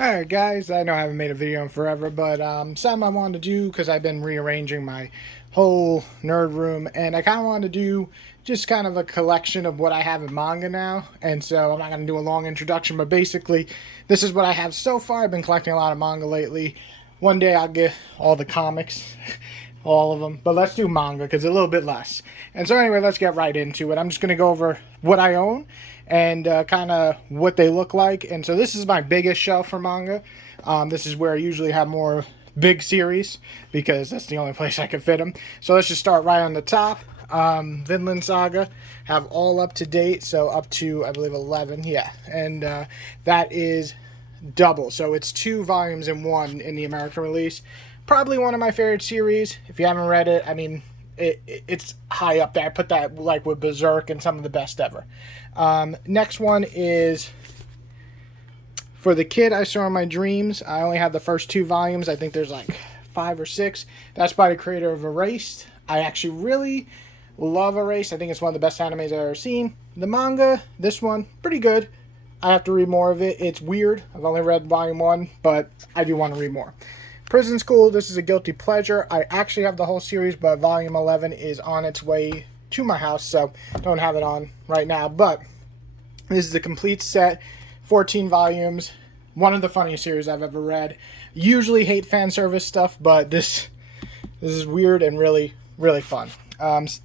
Alright guys, I know I haven't made a video in forever, but something I wanted to do because I've been rearranging my whole nerd room, and I kind of wanted to do just kind of a collection of what I have in manga now. And so I'm not going to do a long introduction, but basically this is what I have so far. I've been collecting a lot of manga lately. One day I'll get all the comics, all of them, but let's do manga because it's a little bit less. And so anyway, let's get right into it. I'm just going to go over what I own and kind of what they look like. And so this is my biggest shelf for manga. This is where I usually have more big series because that's the only place I can fit them. So let's just start right on the top. Vinland Saga have all up to date, so up to I believe 11, yeah, and that is double, so it's 2 volumes in one in the American release. Probably one of my favorite series. If you haven't read it, I mean, it's high up there. I put that like with Berserk and some of the best ever. Next one is For the Kid I Saw in My Dreams. I only have the first 2 volumes. I think there's like 5 or 6. That's by the creator of Erased. I actually really love Erased. I think it's one of the best animes I've ever seen. The manga, this one, pretty good. I have to read more of it. It's weird. I've only read volume 1, but I do want to read more. Prison School, this is a guilty pleasure. I actually have the whole series, but volume 11 is on its way to my house, so don't have it on right now. But this is a complete set, 14 volumes, one of the funniest series I've ever read. Usually hate fan service stuff, but this is weird and really, really fun.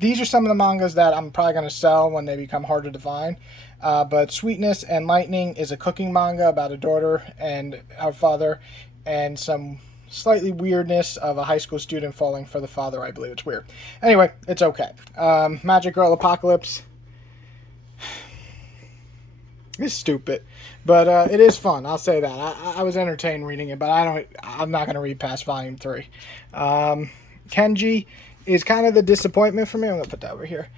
These are some of the mangas that I'm probably going to sell when they become harder to find. But Sweetness and Lightning is a cooking manga about a daughter and her father, and some slightly weirdness of a high school student falling for the father. I believe it's weird. Anyway, it's okay. Magic Girl Apocalypse is stupid, but it is fun. I'll say that. I was entertained reading it, but I'm not going to read past volume 3. Kenji is kind of the disappointment for me. I'm going to put that over here.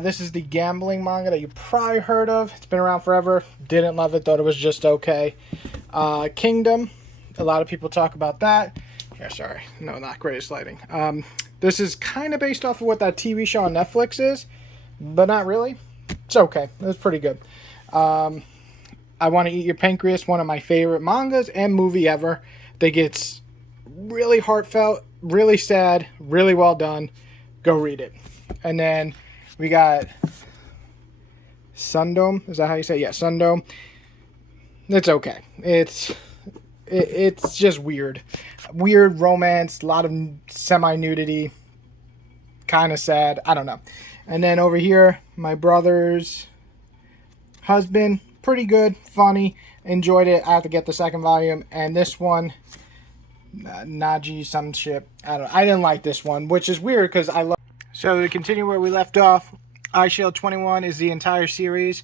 This is the gambling manga that you probably heard of. It's been around forever. Didn't love it. Thought it was just okay. Kingdom. A lot of people talk about that. Here, sorry. No, not greatest lighting. This is kind of based off of what that TV show on Netflix is, but not really. It's okay. It's pretty good. I Want to Eat Your Pancreas, one of my favorite mangas and movie ever. I think it's really heartfelt, really sad, really well done. Go read it. And then we got Sundome. Is that how you say it? Yeah, Sundome. It's okay. It's just weird. Weird romance, a lot of semi-nudity. Kind of sad. I don't know. And then over here, My Brother's Husband. Pretty good. Funny. Enjoyed it. I have to get the second volume. And this one, Naji some shit. I didn't like this one, which is weird because I love. So to continue where we left off, I Shield 21 is the entire series.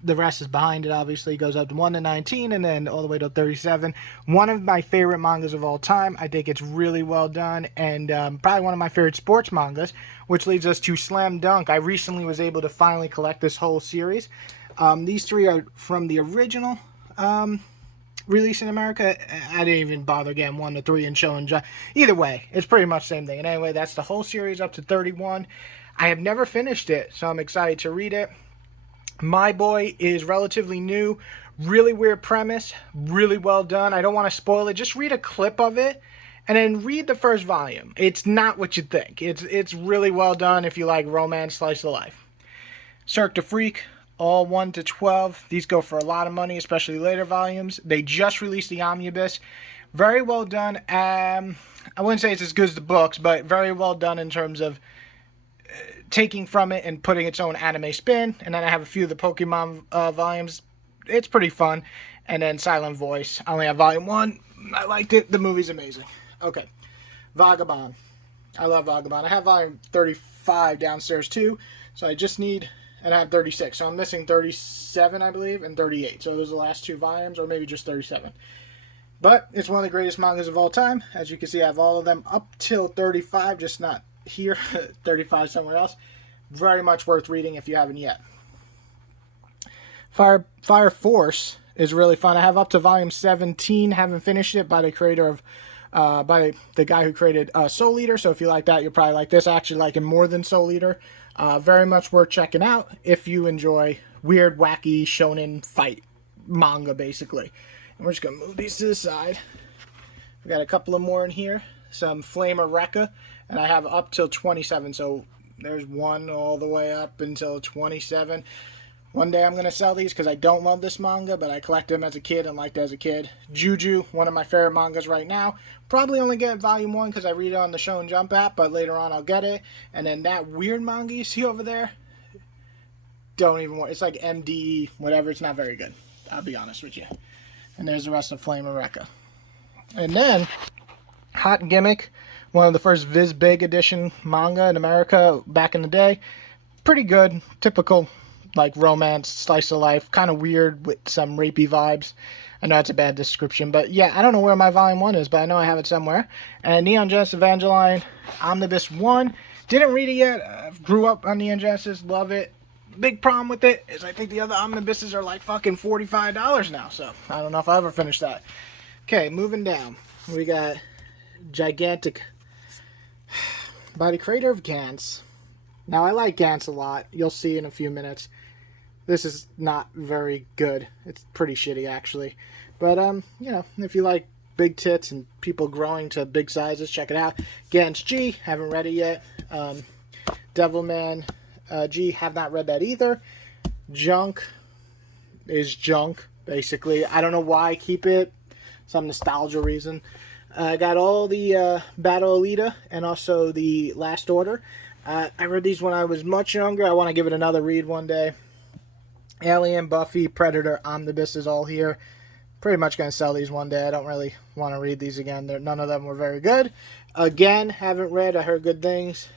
The rest is behind it, obviously. It goes up to 1 to 19 and then all the way to 37. One of my favorite mangas of all time. I think it's really well done, and probably one of my favorite sports mangas, which leads us to Slam Dunk. I recently was able to finally collect this whole series. These 3 are from the original release in America. I didn't even bother getting 1 to 3 and showing. Either way, it's pretty much the same thing. And anyway, that's the whole series up to 31. I have never finished it, so I'm excited to read it. My Boy is relatively new. Really weird premise. Really well done. I don't want to spoil it. Just read a clip of it and then read the first volume. It's not what you think. It's really well done if you like romance, slice of life. Cirque du Freak. All 1 to 12. These go for a lot of money, especially later volumes. They just released the omnibus. Very well done. I wouldn't say it's as good as the books, but very well done in terms of taking from it and putting its own anime spin. And then I have a few of the Pokemon volumes. It's pretty fun. And then Silent Voice. I only have volume 1. I liked it. The movie's amazing. Okay. Vagabond. I love Vagabond. I have volume 35 downstairs too. So I just need... And I have 36. So I'm missing 37, I believe, and 38. So those are the last 2 volumes, or maybe just 37. But it's one of the greatest mangas of all time. As you can see, I have all of them up till 35, just not here. 35 somewhere else. Very much worth reading if you haven't yet. Fire Force is really fun. I have up to volume 17. Haven't finished it, by the creator of... by the guy who created Soul Eater. So if you like that, you'll probably like this. I actually like him more than Soul Eater. Very much worth checking out if you enjoy weird, wacky, shonen fight manga, basically. And we're just going to move these to the side. We got a couple of more in here. Some Flamer Rekka. And I have up till 27. So there's one all the way up until 27. One day I'm going to sell these because I don't love this manga, but I collected them as a kid and liked it as a kid. Juju, one of my favorite mangas right now. Probably only get volume 1 because I read it on the Show and Jump app, but later on I'll get it. And then that weird manga you see over there, don't even want. It's like MD, whatever. It's not very good. I'll be honest with you. And there's the rest of Flame of Rekka. And then, Hot Gimmick, one of the first Viz Big edition manga in America back in the day. Pretty good. Typical, like, romance, slice of life. Kind of weird with some rapey vibes. I know it's a bad description, but yeah, I don't know where my volume 1 is, but I know I have it somewhere. And Neon Genesis Evangelion Omnibus 1. Didn't read it yet. Grew up on Neon Genesis. Love it. Big problem with it is I think the other omnibuses are like fucking $45 now, so I don't know if I'll ever finish that. Okay, moving down. We got Gigantic by the creator of Gantz. Now, I like Gantz a lot. You'll see in a few minutes. This is not very good. It's pretty shitty, actually. But, you know, if you like big tits and people growing to big sizes, check it out. Gantz G, haven't read it yet. Devilman G, have not read that either. Junk is junk, basically. I don't know why I keep it. Some nostalgia reason. I got all the Battle Alita and also the Last Order. I read these when I was much younger. I want to give it another read one day. Alien, Buffy, Predator, Omnibus is all here. Pretty much going to sell these one day. I don't really want to read these again. None of them were very good. Again, haven't read. I heard good things.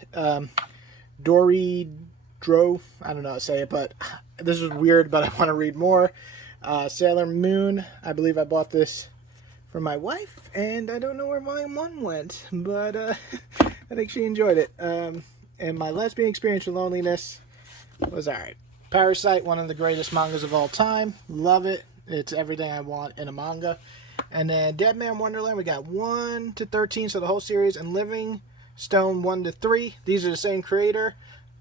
Dory Dro, I don't know how to say it, but this is weird, but I want to read more. Sailor Moon, I believe I bought this for my wife, and I don't know where volume 1 went, but I think she enjoyed it. And my lesbian experience with loneliness was alright. Parasite, one of the greatest mangas of all time. Love it. It's everything I want in a manga. And then Dead Man Wonderland, we got 1 to 13, so the whole series, and Livingstone 1 to 3. These are the same creator.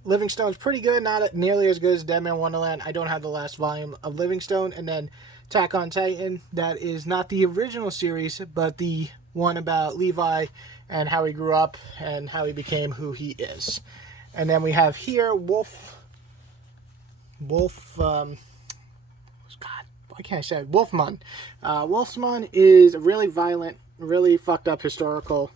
Livingstone's pretty good, not nearly as good as Dead Man Wonderland. I don't have the last volume of Livingstone. And then Attack on Titan, that is not the original series, but the one about Levi and how he grew up and how he became who he is. And then we have here God, why can't I say it? Wolfman. Wolfman is a really violent, really fucked up historical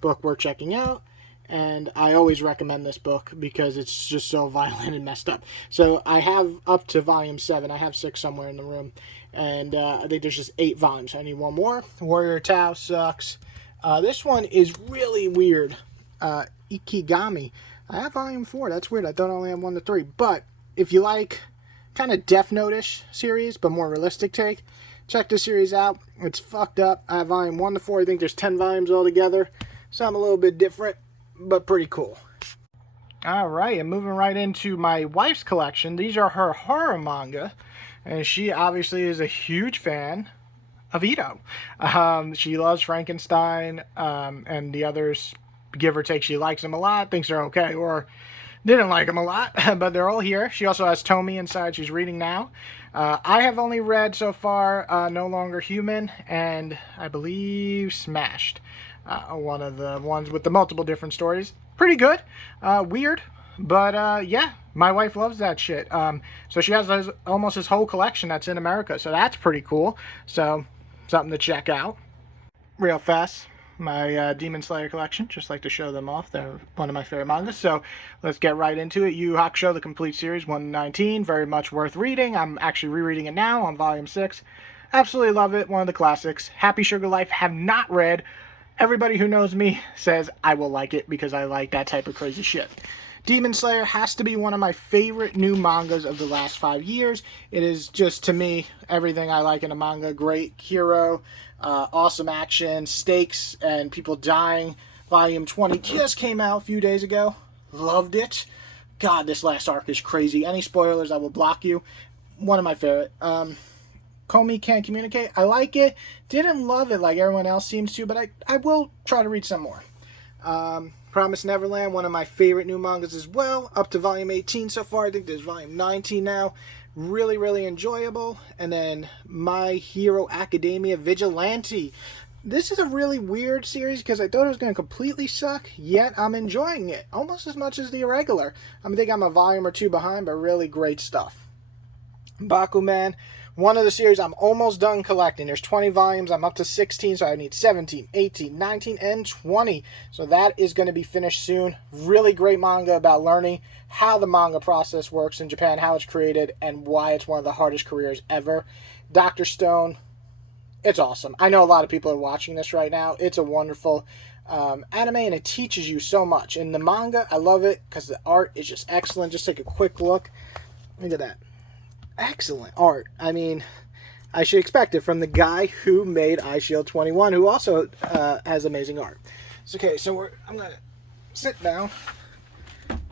book worth checking out. And I always recommend this book because it's just so violent and messed up. So I have up to volume 7. I have 6 somewhere in the room. And I think there's just 8 volumes. I need one more. Warrior Tao sucks. This one is really weird. Ikigami. I have volume 4. That's weird. I thought I only had 1 to 3. But if you like kind of Death Note-ish series, but more realistic take, check this series out. It's fucked up. I have volume 1 to 4. I think there's 10 volumes altogether. Some a little bit different, but pretty cool. Alright, and moving right into my wife's collection. These are her horror manga. And she obviously is a huge fan of Ito. She loves Frankenstein, and the others, give or take, she likes them a lot, thinks they're okay, or didn't like them a lot, but they're all here. She also has Tomy inside she's reading now. I have only read so far No Longer Human, and I believe Smashed. One of the ones with the multiple different stories. Pretty good. Weird. But, yeah, my wife loves that shit. So she has almost his whole collection that's in America. So that's pretty cool. So, something to check out. Real fast, my Demon Slayer collection. Just like to show them off. They're one of my favorite mangas. So, let's get right into it. Yu Yu Hakusho, the complete series, 119. Very much worth reading. I'm actually rereading it now on volume 6. Absolutely love it. One of the classics. Happy Sugar Life, have not read. Everybody who knows me says I will like it because I like that type of crazy shit. Demon Slayer has to be one of my favorite new mangas of the last 5 years. It is just, to me, everything I like in a manga. Great hero, awesome action, stakes, and people dying. Volume 20 just came out a few days ago. Loved it. God, this last arc is crazy. Any spoilers, I will block you. One of my favorite. Komi Can't Communicate. I like it. Didn't love it like everyone else seems to, but I will try to read some more. Promised Neverland, one of my favorite new mangas as well. Up to volume 18 so far. I think there's volume 19 now. Really, really enjoyable. And then My Hero Academia Vigilante. This is a really weird series because I thought it was going to completely suck, yet I'm enjoying it almost as much as the irregular. I think I'm a volume or two behind, but really great stuff. Bakuman, one of the series I'm almost done collecting. There's 20 volumes. I'm up to 16, so I need 17, 18, 19, and 20. So that is going to be finished soon. Really great manga about learning how the manga process works in Japan, how it's created, and why it's one of the hardest careers ever. Dr. Stone, it's awesome. I know a lot of people are watching this right now. It's a wonderful anime, and it teaches you so much. In the manga, I love it because the art is just excellent. Just take a quick look. Look at that. Excellent art. I mean, I should expect it from the guy who made iShield 21, who also has amazing art. Okay, so I'm going to sit down,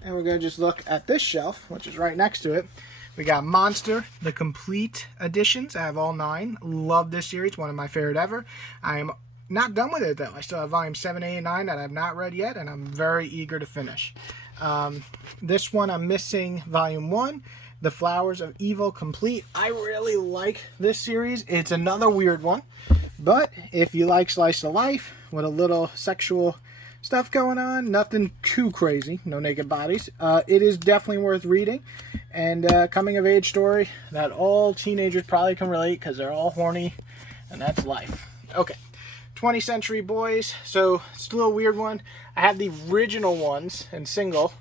and we're going to just look at this shelf, which is right next to it. We got Monster, the complete editions. I have all 9. Love this series. One of my favorite ever. I am not done with it, though. I still have volumes 7, 8, and 9 that I have not read yet, and I'm very eager to finish. This one, I'm missing volume 1. The Flowers of Evil complete. I really like this series. It's another weird one, but if you like slice of life with a little sexual stuff going on, nothing too crazy, no naked bodies, it is definitely worth reading. And coming of age story that all teenagers probably can relate because they're all horny, and that's life. Okay, 20th Century Boys. So it's a little weird one. I have the original ones in single,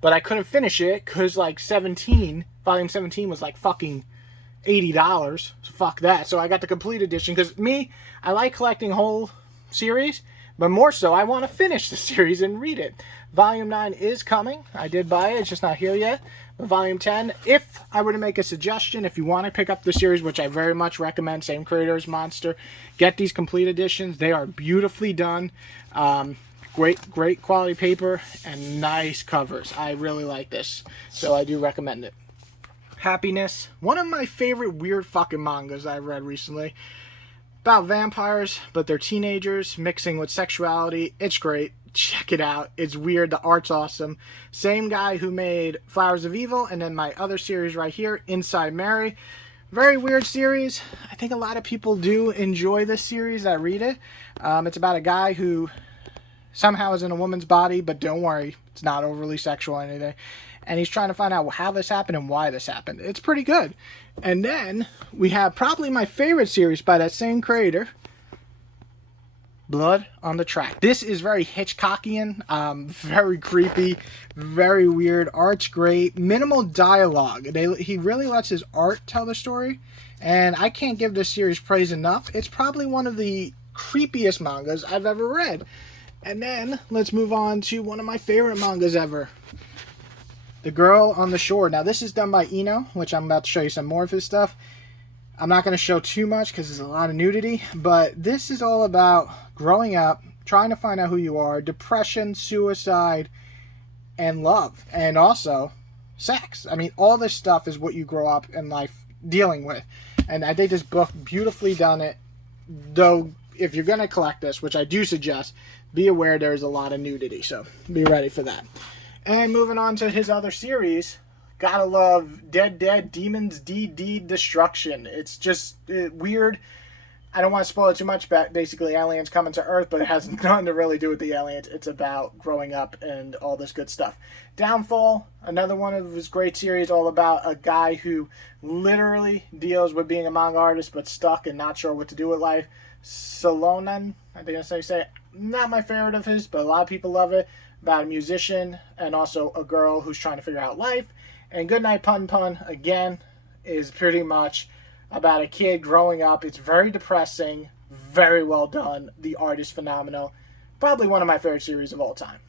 but I couldn't finish it because like volume 17 was like fucking $80. So fuck that. So I got the complete edition because I like collecting whole series, but more so I want to finish the series and read it. Volume 9 is coming. I did buy it. It's just not here yet. But Volume 10, if I were to make a suggestion, if you want to pick up the series, which I very much recommend, same creators, Monster, get these complete editions. They are beautifully done. Great quality paper and nice covers. I really like this, so I do recommend it. Happiness, one of my favorite weird fucking mangas I've read recently. About vampires, but they're teenagers mixing with sexuality. It's great. Check it out. It's weird. The art's awesome. Same guy who made Flowers of Evil, and then my other series right here, Inside Mary. Very weird series. I think a lot of people do enjoy this series that read it. It's about a guy who somehow is in a woman's body, but don't worry, it's not overly sexual or anything. And he's trying to find out how this happened and why this happened. It's pretty good. And then we have probably my favorite series by that same creator, Blood on the Track. This is very Hitchcockian, very creepy, very weird. Art's great. Minimal dialogue. He really lets his art tell the story. And I can't give this series praise enough. It's probably one of the creepiest mangas I've ever read. And then let's move on to one of my favorite mangas ever, The Girl on the Shore. Now this is done by Eno, which I'm about to show you some more of his stuff. I'm not going to show too much because there's a lot of nudity, but this is all about growing up, trying to find out who you are, depression, suicide, and love, and also sex. I mean, all this stuff is what you grow up in life dealing with. And I think this book beautifully done it, though if you're going to collect this, which I do suggest, be aware there's a lot of nudity, so be ready for that. And moving on to his other series, gotta love Dead Demons D Destruction. It's just weird. I don't want to spoil it too much, but basically aliens coming to Earth, but it has nothing to really do with the aliens. It's about growing up and all this good stuff. Downfall, another one of his great series, all about a guy who literally deals with being a manga artist, but stuck and not sure what to do with life. Solonan, I think that's how you say it. Not my favorite of his, but a lot of people love it. About a musician and also a girl who's trying to figure out life. And Goodnight Pun Pun, again, is pretty much about a kid growing up. It's very depressing, very well done. The art is phenomenal. Probably one of my favorite series of all time.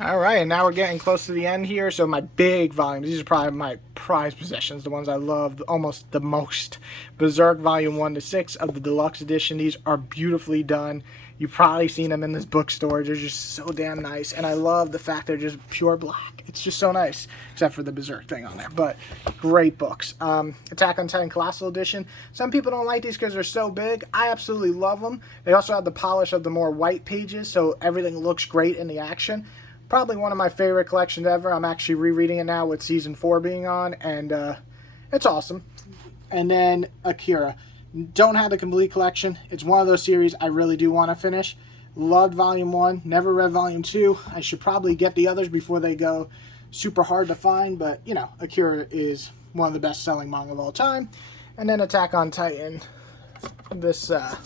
Alright, and now we're getting close to the end here. So my big volumes, these are probably my prized possessions, the ones I love almost the most. Berserk Volume 1 to 6 of the deluxe edition. These are beautifully done. You've probably seen them in this bookstore. They're just so damn nice. And I love the fact they're just pure black. It's just so nice. Except for the Berserk thing on there. But great books. Attack on Titan Colossal Edition. Some people don't like these because they're so big. I absolutely love them. They also have the polish of the more white pages. So everything looks great in the action. Probably one of my favorite collections ever. I'm actually rereading it now with season 4 being on, and it's awesome. And then Akira. Don't have the complete collection. It's one of those series I really do want to finish. Loved Volume 1. Never read Volume 2. I should probably get the others before they go super hard to find. But, you know, Akira is one of the best-selling manga of all time. And then Attack on Titan. This, I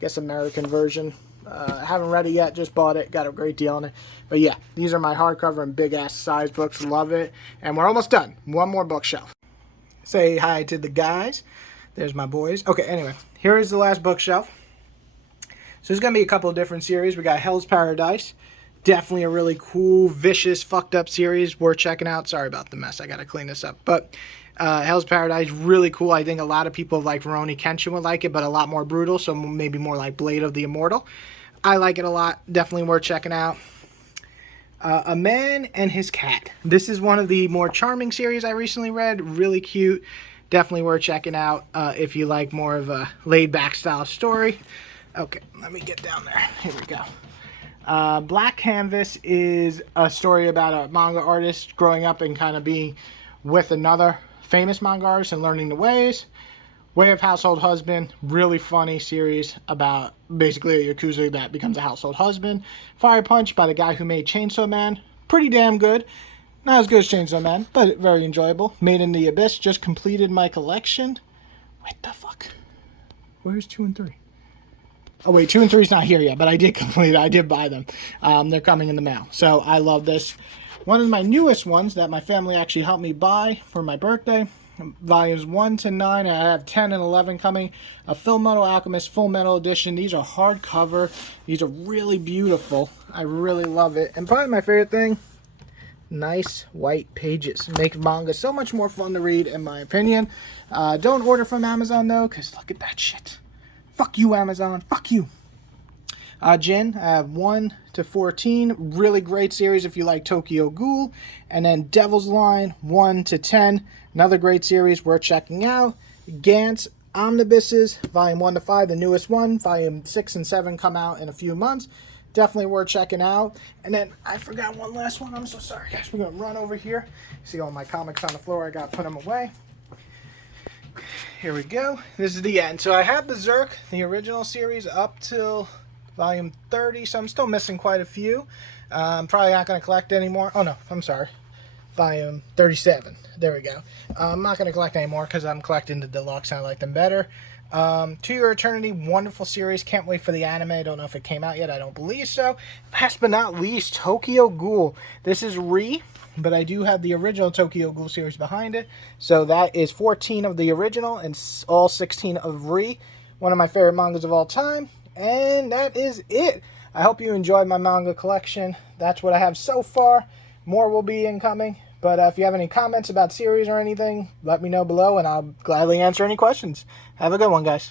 guess, American version. I haven't read it yet. Just bought it. Got a great deal on it. But, yeah, these are my hardcover and big-ass size books. Love it. And we're almost done. One more bookshelf. Say hi to the guys. There's my boys. Okay, anyway, here is the last bookshelf. So there's going to be a couple of different series. We got Hell's Paradise. Definitely a really cool, vicious, fucked up series. Worth checking out. Sorry about the mess. I got to clean this up. But Hell's Paradise, really cool. I think a lot of people like Rurouni Kenshin would like it, but a lot more brutal. So maybe more like Blade of the Immortal. I like it a lot. Definitely worth checking out. A Man and His Cat. This is one of the more charming series I recently read. Really cute. Definitely worth checking out if you like more of a laid-back style story. Okay, let me get down there. Here we go. Black Canvas is a story about a manga artist growing up and kind of being with another famous manga artist and learning the ways. Way of Household Husband, really funny series about basically a Yakuza that becomes a household husband. Fire Punch by the guy who made Chainsaw Man, pretty damn good. Not as good as Chainsaw Man, but very enjoyable. Made in the Abyss, just completed my collection. What the fuck? Where's 2 and 3? Oh wait, 2 and 3 is not here yet, but I did complete it. I did buy them. They're coming in the mail. So I love this. One of my newest ones that my family actually helped me buy for my birthday. Volumes 1 to 9. I have 10 and 11 coming. A Full Metal Alchemist Full Metal Edition. These are hardcover. These are really beautiful. I really love it. And probably my favorite thing, nice white pages. Make manga so much more fun to read, in my opinion. Don't order from Amazon, though, because look at that shit. Fuck you, Amazon. Fuck you. Jin, I have 1 to 14. Really great series if you like Tokyo Ghoul. And then Devil's Line, 1 to 10. Another great series worth checking out. Gantz Omnibuses, Volume 1 to 5, the newest one. Volume 6 and 7 come out in a few months. Definitely worth checking out. And then I forgot one last one. I'm so sorry, guys. We're going to run over here. See all my comics on the floor. I got to put them away. Here we go. This is the end. So I have Berserk, the original series, up till Volume 30. So I'm still missing quite a few. I'm probably not going to collect anymore. Oh, no. I'm sorry. Volume 37. There we go. I'm not going to collect anymore because I'm collecting the deluxe and I like them better. To Your Eternity, wonderful series. Can't wait for the anime. I don't know if it came out yet. I don't believe so. Last but not least, Tokyo Ghoul. This is but I do have the original Tokyo Ghoul series behind it. So that is 14 of the original and all 16 of one of my favorite mangas of all time. And that is it. I hope you enjoyed my manga collection. That's what I have so far. More will be incoming. But if you have any comments about series or anything, let me know below and I'll gladly answer any questions. Have a good one, guys.